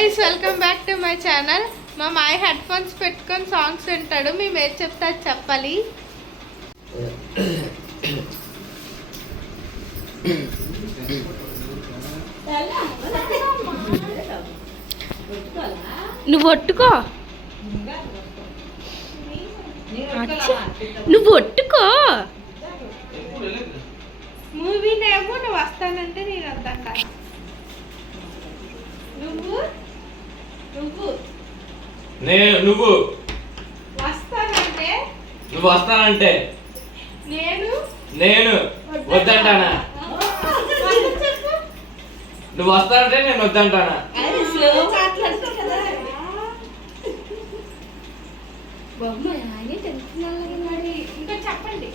Guys welcome back to my channel. మా మాయ head phones పెట్టుకొని songs వింటాడు. మేము ఏది చెప్తే అది చెప్పాలి. నువ్వు ఒట్టుకో, నువ్వు ఒట్టుకో. మూవీనేమో నువ్వు వస్తానంటే నేను వద్దంట. నువ్వు నువ్వు నువ్వు వస్తానంటే నువ్వు వస్తానంటే నేను నేను వద్దంటానా? నువ్వు వస్తానంటే నేను వద్దంటానా? ఇంకా చెప్పండి.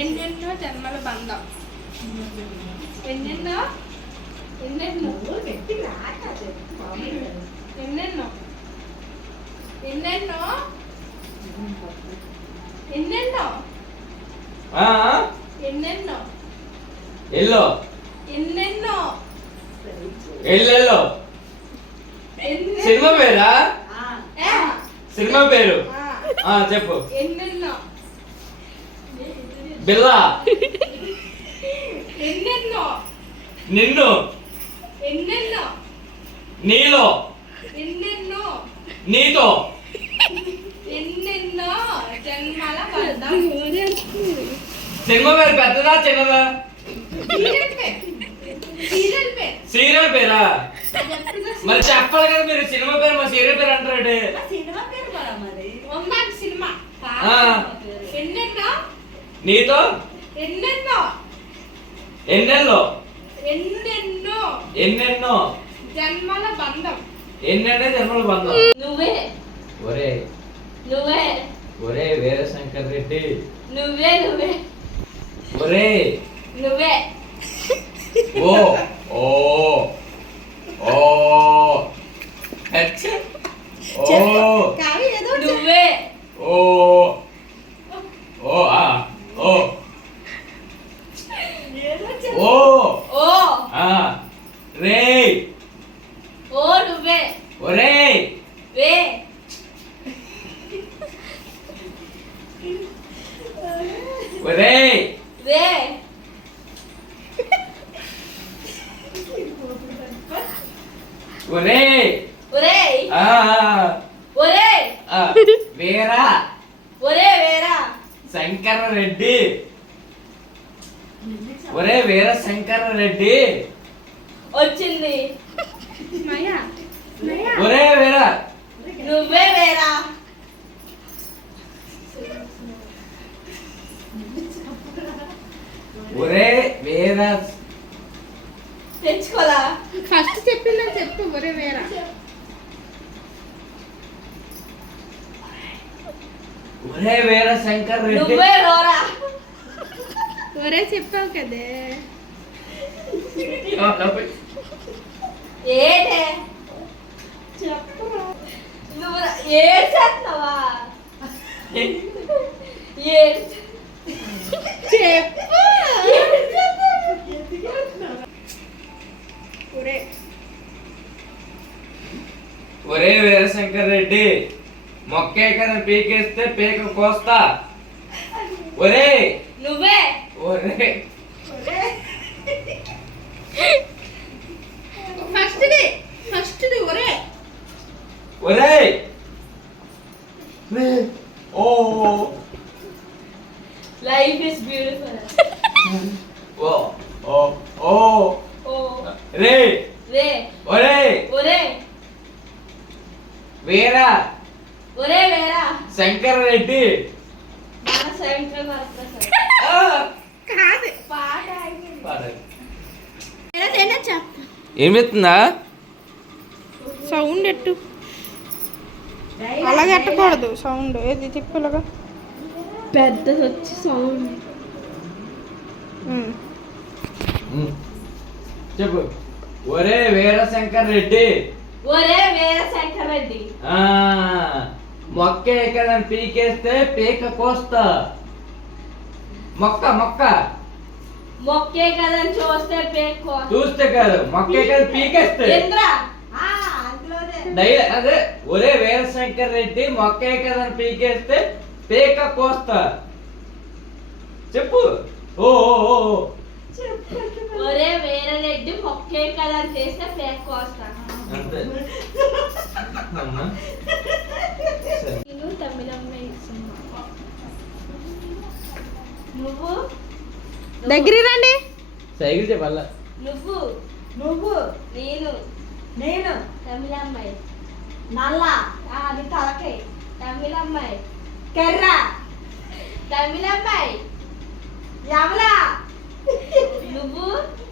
ఎన్నెన్నో జన్మల బంధం, ఎన్నెన్నో ఎన్నెన్నో ఎన్నెన్నో ఎన్నెన్నో ఎన్నెన్నో ఎన్నెన్నో ఎల్లో ఎన్నెన్నో ఎల్లెల్లో సినిమా పేరా? సినిమా పేరు చెప్పు. ఎన్నెన్నో బిల్లా ఎన్నెన్నో నిన్ను ఎన్నెన్నో నీలో ఎన్నెన్నో నీతో ఎన్నెన్నో జన్మల బంధం. సినిమా పేరు పెద్దదా చిన్నదా? సీరియల్ పేరా? మరి చెప్పాలి కదా మీరు. సినిమా పేరు మా సీరియల్ పేరు అంటారంటే సినిమా ఎన్నెన్నో నీతో ఎన్నెన్నో ఎన్నెల్లో ఎన్నెన్నో ఎన్నెన్నో జన్మల బంధం. ఎన్నెన్నో జన్మల బంధం. నువ్వే ఒరే నువ్వే ఒరే వీరశంకర్ రెడ్డి నువ్వే నువ్వే ఒరే నువ్వే ఓ ఓ ఓ హెచ్ ఓ నువ్వే ఓ ఓ ఆ ఓ ఓ ఓ ఆ రే ఓ నువ్వే ఒరే వే ఒరే వే ఒరే ఒరే ఆ ఒరే వీరా ఒరే వేరా శంకర రెడ్డి ఒరే వీర శంకర రెడ్డి వచ్చింది. ఒరే వీరా నువ్వే వేరా ఒరే వీర తెచ్చుకోలా. ఫస్ట్ చెప్పిందని చెప్పు. ఒరే వేరా ఒరే వీర శంకర్ రెడ్డి నువ్వే రోరా. ఒరే చెప్పావు కదే. ఏడే చెప్పు. నువ్వు ఏడ్చేస్తున్నావా? చెప్పు. ఒరే వీరశంకర్ రెడ్డి మొక్కే కదా పీకేస్తే పీక కోస్తా. ఒరే నువ్వే ఒరే ఫస్ట్ ఒరే ఒరే ఓ లైఫ్ ఇస్ బ్యూటిఫుల్. ఓ ఓ ఓ ఓ రే రే ఒరే ఒరే వీరా ఒరే వేరా శంకర్ రెడ్డి మన శంకర్ వరప్రసాద్ కాదు పాట ఏం చెప్తుందా? సౌండ్ ఎట్టు అలాగే ఎట్టకూడదు. సౌండ్ ఏది తిప్పులాగా పెద్దది వచ్చి సౌండ్ చెప్పు. ఒరే వీరశంకర్ రెడ్డి ఒరే వీరశంకర్ రెడ్డి మొక్కే కదా పీకేస్తే పీక కోస్తా. మొక్క మొక్క మొక్కే కదా చూస్తే పేకో చూస్తే కాదు, మొక్కే కదా పీకేస్తే. అదే ఒరే వీరశంకర్ రెడ్డి, మొక్కే కదా పీకేస్తే పీక కోస్తా. చెప్పు. ఓ ఒరే వేరే రెడ్డి మొక్కే కదా చేస్తే పేక కోస్తా. అంతే. నువ్వు దగ్గర రండి. సైకిల్ చెప్పాల. నువ్వు నువ్వు నేను నేను తమిళమ్మాయి నల్ల అది తలకాయ తమిళమ్మాయి కర్ర తమిళమ్మాయి ఎవలా నువ్వు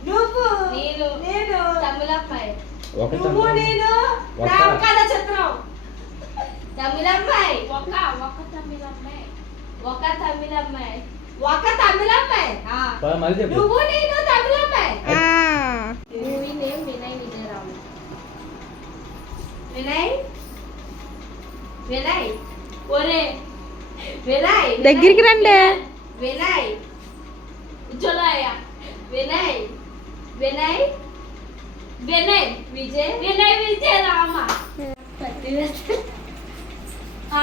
నువ్వు నేను నేను తమిళమ్మాయి నువ్వు నేను కథ చిత్రం తమిళమ్మాయి ఒక తమిళమ్మాయి ఒక తమిళమ్మాయి ఒక తమిళమ్మాయి నువ్వు నేను తమిళమ్మాయి. Movie name Vinay Vijayarao. వినయ్ వినయ్ ఒరే వినయ్ దగ్గరికి రండి. వినయ్ జోలయ వినయ్ వినయ్ వినయ్ విజయ రామ.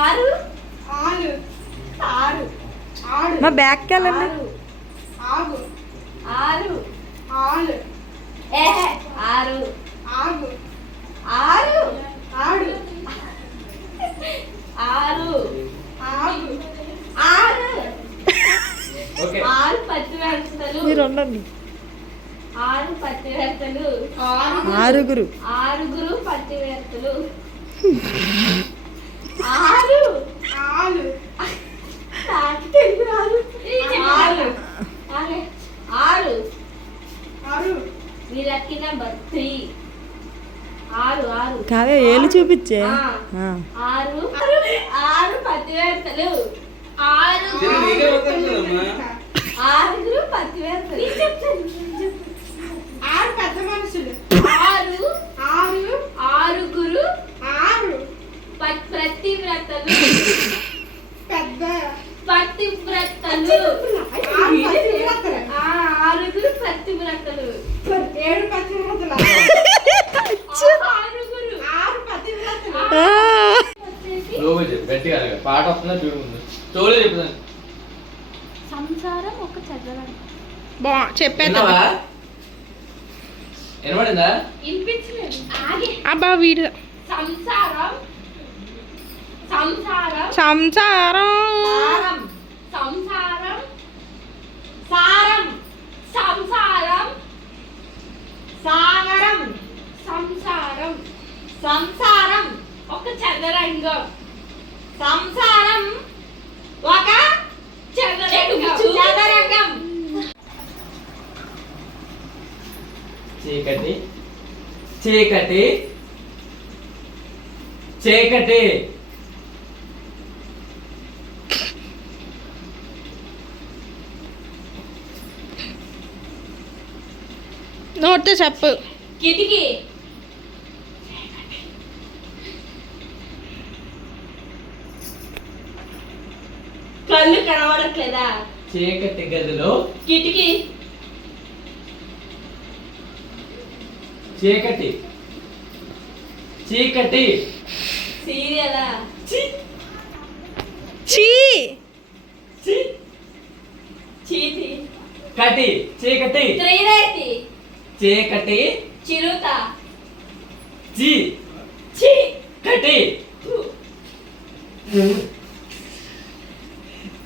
ఆరు ఆరు ఆరు మా బ్యాక్ వెళ్ళండి. ఆగు ఆరు ఆరు ఆరు ఆగు ఆరు ఆడు ఆరు ఆగు ఆరు ఓకే. ఆరు పచ్చిమిరపకాయలు. మీరు ఉండండి. ఆరు పచ్చిమిరపకాయలు. ఆరుగురు ఆరుగురు పచ్చిమిరపకాయలు. ఆరు ఆరు ఆరు ఆరు ఆరు నీ లక్కీ నెంబర్ 3. ఆరు ఆరు కావే ఏళ్ళు చూపించే. ఆరు ఆరు పచ్చిమిరపకాయలు. ఆరు ఆరుగురు పచ్చిమిరపకాయలు. ఆరు పెద్ద మనుషులు. ఆరు ఆరు ఆరుగురు ఆరు పతివ్రతలు. పెద్ద పతివ్రతలు. ఆరుగురు పతివ్రతలు. 7 పతివ్రతలు. ఆరుగురు 6 పతివ్రతలు. గట్టిగా పాట వస్తుందా చూడు. ముందు చూడలేదు చెప్తాను. సంసారం ఒక చదవడం. చెప్పేదా వినపడిందా? వినిపించలేదు. అబ్బా వీడు సంసారం సంసారం సంసారం సంసారం సారం సంసారం సాగరం సంసారం సంసారం ఒక చదరంగం. సంసారం ఒక చదరంగం. చీకటి చీకటి చీకటి నోటితో చెప్పు. కిటికీ కళ్ళు కనబడట్లేదా? చీకటి గదిలో కిటికీ చీకటి చీకటి సీరియలా చీ చీటి కటి చీకటి త్రిరేతి చీకటి చిరుత చీ చి కటి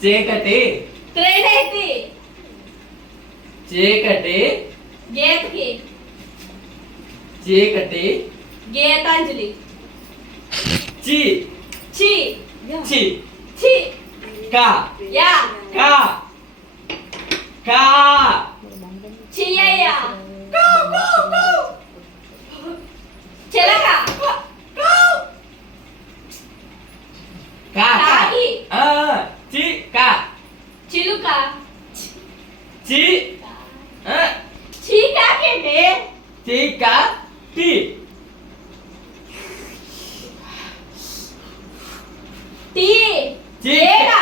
చీకటి త్రిరేతి చీకటి గీతకి చీకటి గీతాంజలి చి చి చి చి కా యా కా కా చియ్యయ్య చిలక కా కాకి ఆ చి కా చిలుక చి ఆ చీకాకేంటి చి కా టి టీ చి ఏగా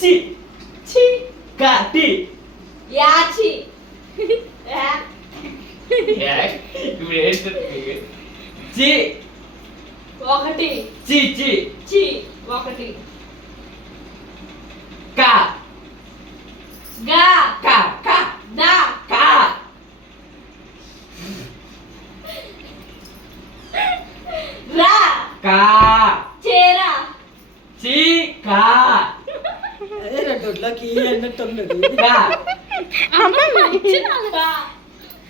చి చి కా టి యాచి యా ఇప్పుడు ఏంటి చి ఒకటి చి చి చి ఒకటి కా గా కా కా దా కా రా కా చేరా చి కా కా కా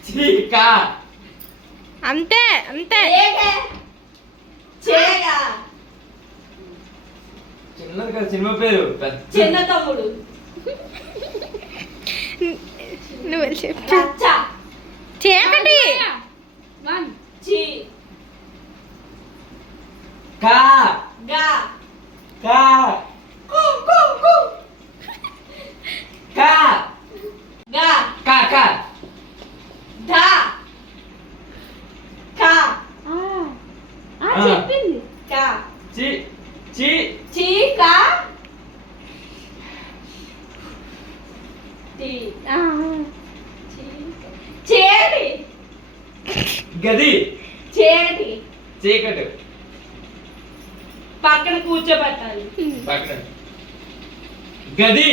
చి కా అంతే అంతే ఏగే చేగా చిన్నది కదా సినిమా పేరు పెద్ద చిన్న తమ్ముడు నువ్వు వెళ్ళి చెప్పు రచ్చ చీకటి చి కా గా కా కా గా కా కా ధా కా చెప్పింది కా చి చి చి కా టి చేటి గది చేటి చీకటి పక్కన కూర్చోబెట్టాలి పక్కన గది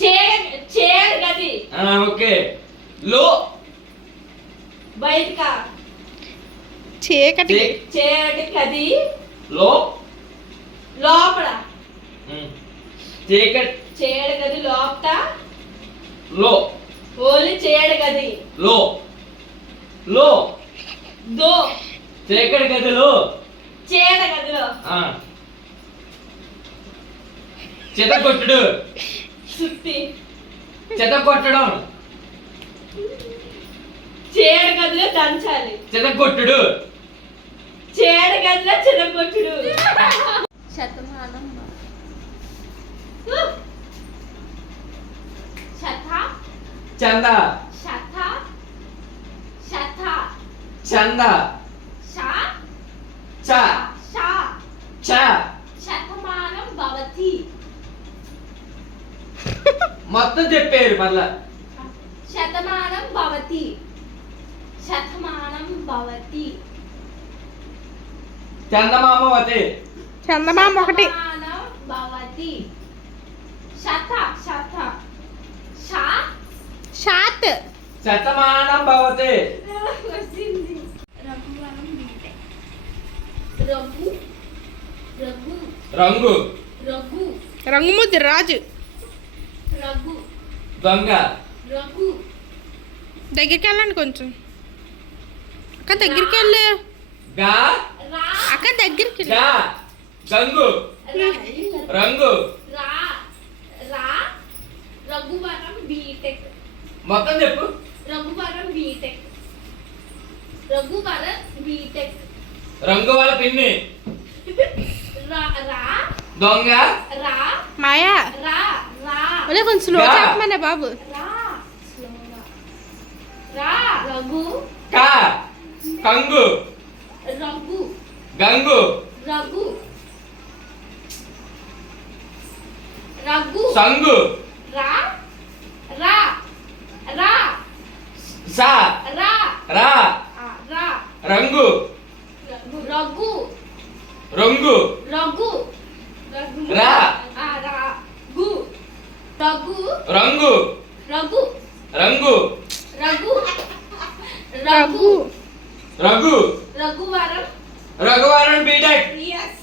చేడు గది ఓకే లో బయటకా చీకటి చేడు గది లో లోపల చీకటి చేడు గది లోపల లో ఓన్లీ చేడు గది లో లో దో చీకటి గదిలో చేడ గదిలో చెత్త కొట్టుడు సుత్తి చెత్త కొట్టడం చేడు గదిలో దంచాలి చెత్త కొట్టుడు చేడు గదిలో చెదగొట్టుడు శతమానం శత చంద శత శత చంద శ చ శ చ శతమానం భవతి మొత్తం చెప్పారు మళ్ళా శతమానం భవతి శతమానం భవతి చందమామ వతే చందమామ ఒకటి శతమానం భవతి శత శత శ షాత్ శతమానం భవతే రఘువరం బీటే రఘు రఘు రంగు రఘు రంగుముద్దు రాజు రఘు దొంగ రఘు దగ్గరికి వెళ్ళండి కొంచెం అక్క దగ్గరికి వెళ్ళి గా రా అక్క దగ్గరికి వెళ్ళు. గా గంగు రంగు రా రా రఘువరం బీటెక్ మొత్తం చెప్పు రఘువరం బీటెక్ రఘువరం బీటెక్ రంగు వాళ్ళ పిన్ని రా రా దొంగ రా మాయా రా రా ఒలే కొంచెం స్లో గా. చెప్పమనే బాబు రా స్లోగా రా రఘు కా కంగు రఘు గంగు రఘు రఘు సంగు రా రా రా సా రా రా ఆ, రా రంగు రఘు రంగు రఘు రఘు రా. ఆ, రా గు రఘు రంగు రఘు రంగు రఘు రఘు రఘు రఘువరం రఘువరన్ బీటెక్ ఎస్